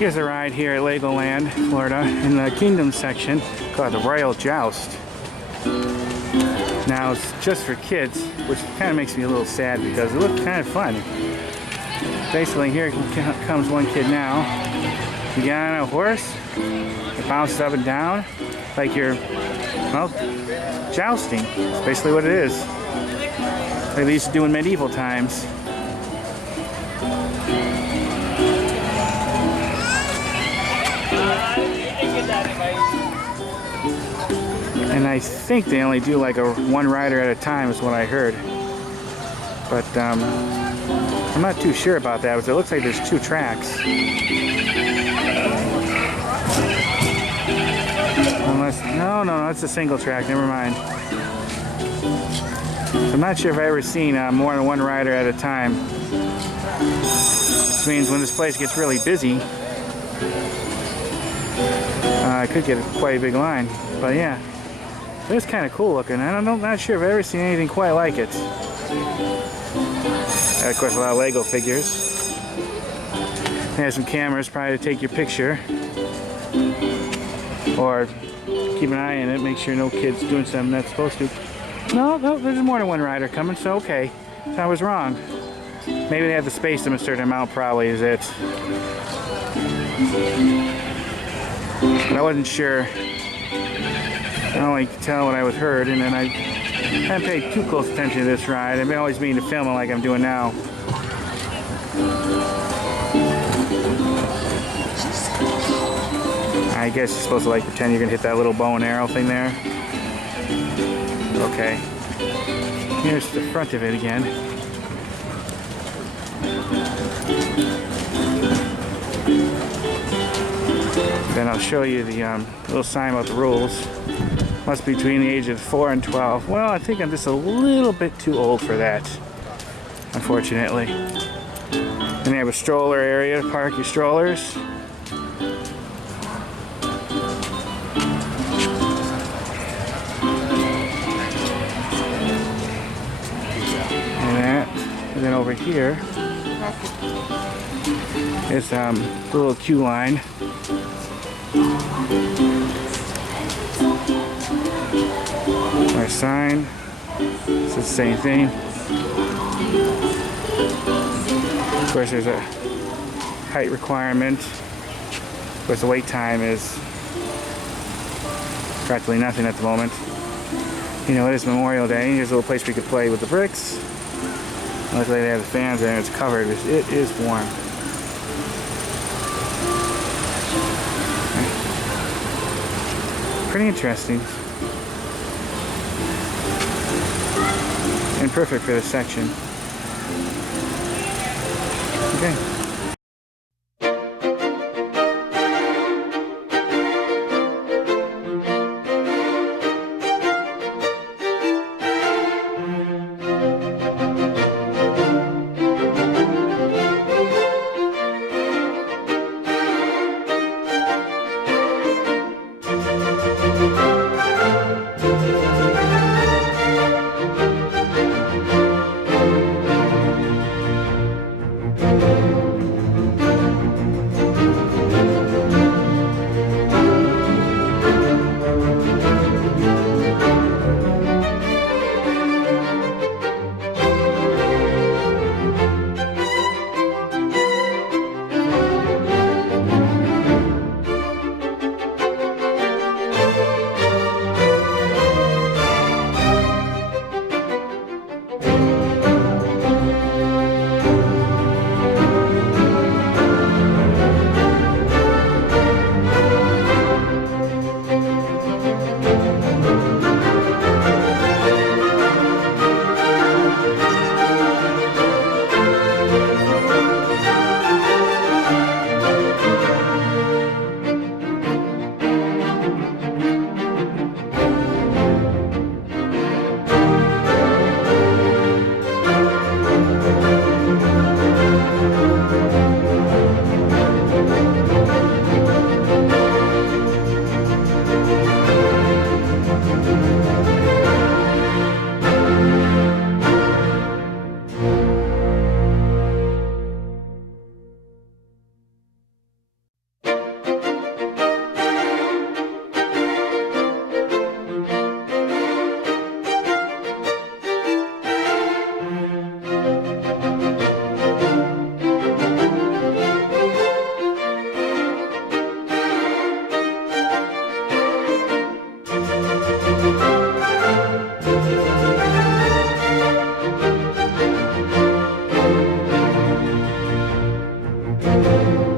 Here's a ride here at Legoland, Florida, in the Kingdom section called the Royal Joust. Now it's just for kids, which kind of makes me a little sad because it looks kind of fun. Basically, here comes one kid now. You get on a horse, it bounces up and down like you're, well, jousting. That's basically what it is. Like they used to do in medieval times. And I think they only do like one rider at a time is what I heard. But I'm not too sure about that, because it looks like there's 2 tracks. Unless, no, that's a single track, never mind. So I'm not sure if I've ever seen more than one rider at a time. Which means when this place gets really busy, I could get quite a big line. But yeah, it's kind of cool looking. I'm not sure if I've ever seen anything quite like it. And of course, a lot of Lego figures. They have some cameras probably to take your picture. Or keep an eye on it, make sure no kid's doing something that's supposed to. No, there's more than one rider coming, so okay. So I was wrong. Maybe they have to space them a certain amount, probably is it. But I wasn't sure. I only could tell what I was heard, and then I haven't paid too close attention to this ride. I've been always meaning to film it like I'm doing now. I guess you're supposed to like pretend you're gonna hit that little bow and arrow thing there. Okay. Here's the front of it again. Then I'll show you the little sign about the rules. Must be between the age of 4 and 12. Well, I think I'm just a little bit too old for that, unfortunately. And they have a stroller area to park your strollers. And then over here is a little queue line. Our sign says the same thing. Of course, there's a height requirement. Of course, the wait time is practically nothing at the moment. You know, it is Memorial Day. Here's a little place we could play with the bricks. Luckily, they have the fans there and it's covered. It is warm. Pretty interesting. And perfect for this section. Okay. Bye.